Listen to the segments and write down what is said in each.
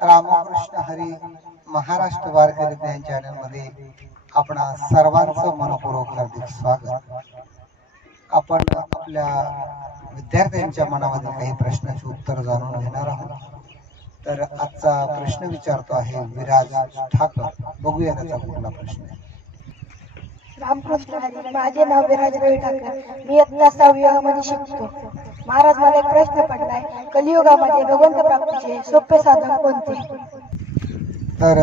रामकृष्ण हरी महाराष्ट्र वारकरी ज्ञान चॅनल मध्ये आपण सर्वांचं मनपूर्वक हार्दिक स्वागत। आपण आपल्या विद्यार्थ्यांच्या मनामध्ये काही प्रश्नांची उत्तर जाणून घेणार आहोत। तर आजचा प्रश्न विचारतो आहे विराज ठाकर। बघूया त्याचा कुठला प्रश्न आहे। रामकृष्ण हरी, माझे नाव विराज रवी ठाकर, मी इयत्ता 6वी मध्ये शिकतो। महाराज, मला एक प्रश्न पडलाय, कलियुगामध्ये भगवंत प्राप्तीचे सोपे साधन कोणते? तर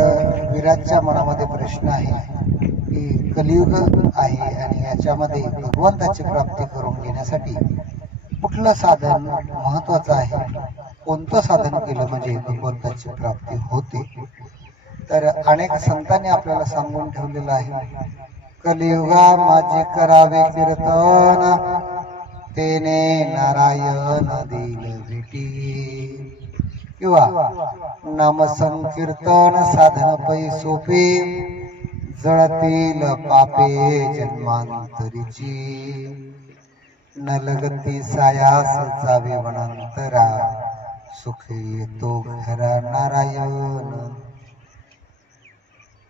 विराजच्या मनामध्ये प्रश्न आहे की कलियुग आहे आणि याच्यामध्ये भगवंताची प्राप्ती करून घेण्यासाठी कुठलं साधन महत्वाचं आहे, कोणतं साधन केलं म्हणजे भगवंताची प्राप्ती होते। तर अनेक संतांनी आपल्याला सांगून ठेवलेलं आहे, कलियुगा माझे करावे कीर्तन, तेने नारायण देईल भेटी। किंवा नाम संकीर्तन साधन पै सोपे, जळतील पापे जन्मांतरीची। न लगती सायास जावे वनांतरा, सुखे येतो घरा नारायण।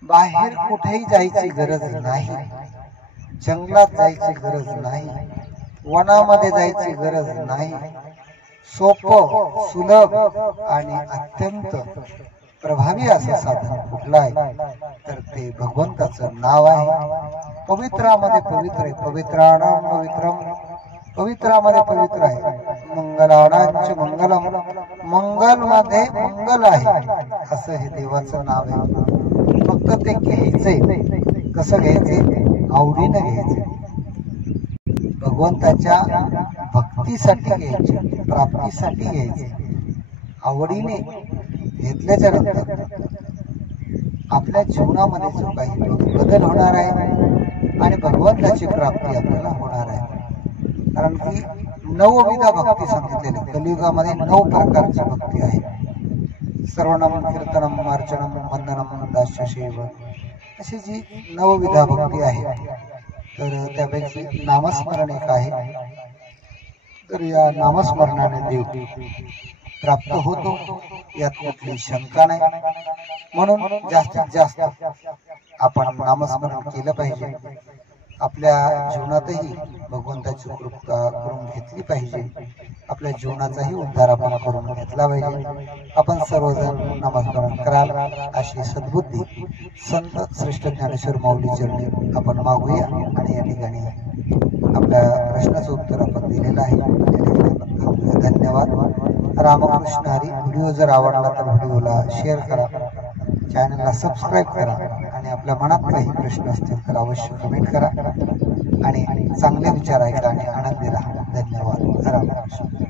बाहेर कुठेही जायची गरज नाही, जंगलात जायची गरज नाही, वनामध्ये जायची गरज नाही। सोपं, सुलभ आणि अत्यंत प्रभावी असं साधन कुठलं आहे तर ते भगवंताचं नाव आहे। पवित्रामध्ये पवित्र आहे, पवित्राणाम पवित्रम, पवित्रामध्ये पवित्र आहे। मंगलानांच मंगलम, मंगल मध्ये मंगल आहे असं हे देवाचं नाव आहे। फक्त ते घ्यायचंय, कसं घ्यायचंय? आवडीनं घ्यायचंय, भगवंताच्या भक्तीसाठी घ्यायचे, प्राप्तीसाठी घ्यायचे। आवडीने घेतल्याच्या नंतर आपल्या जीवनामध्ये जो काही बदल होणार आहे आणि भगवंताची प्राप्ती आपल्याला होणार आहे। कारण की 9 विधा भक्ती सांगितलेली, कलियुगामध्ये 9 प्रकारची भक्ती आहे। श्रवणम, कीर्तनम, अर्चनम, वंदनम, दास्यसेवन, अशी जी 9 विधा भक्ती आहे। तर त्यापैकी नामस्मरण एक आहे। तर या नामस्मरणाने देव प्राप्त होतो, यात कुठली शंका नाही। म्हणून जास्तीत जास्त आपण नामस्मरण केलं पाहिजे। आपल्या जीवनातही भगवंताची कृपा करून घेतली पाहिजे, आपल्या जीवनाचाही उद्धार आपण करून घेतला पाहिजे। आपण सर्वजण नामस्मरण कराल अशी सद्बुद्धी संत श्रेष्ठ ज्ञानेश्वर माऊली चरणी आपण मागूया। आणि या ठिकाणी आपल्या प्रश्नाचं उत्तर आपण दिलेलं आहे। धन्यवाद। रामकृष्ण हरी। व्हिडिओ जर आवडला तर व्हिडिओला शेअर करा, चॅनलला सबस्क्राईब करा आणि आपल्या मनात काही प्रश्न असतील तर अवश्य कमेंट करा आणि चांगले विचार ऐका आणि आनंदी राहा। धन्यवाद। रामकृष्ण।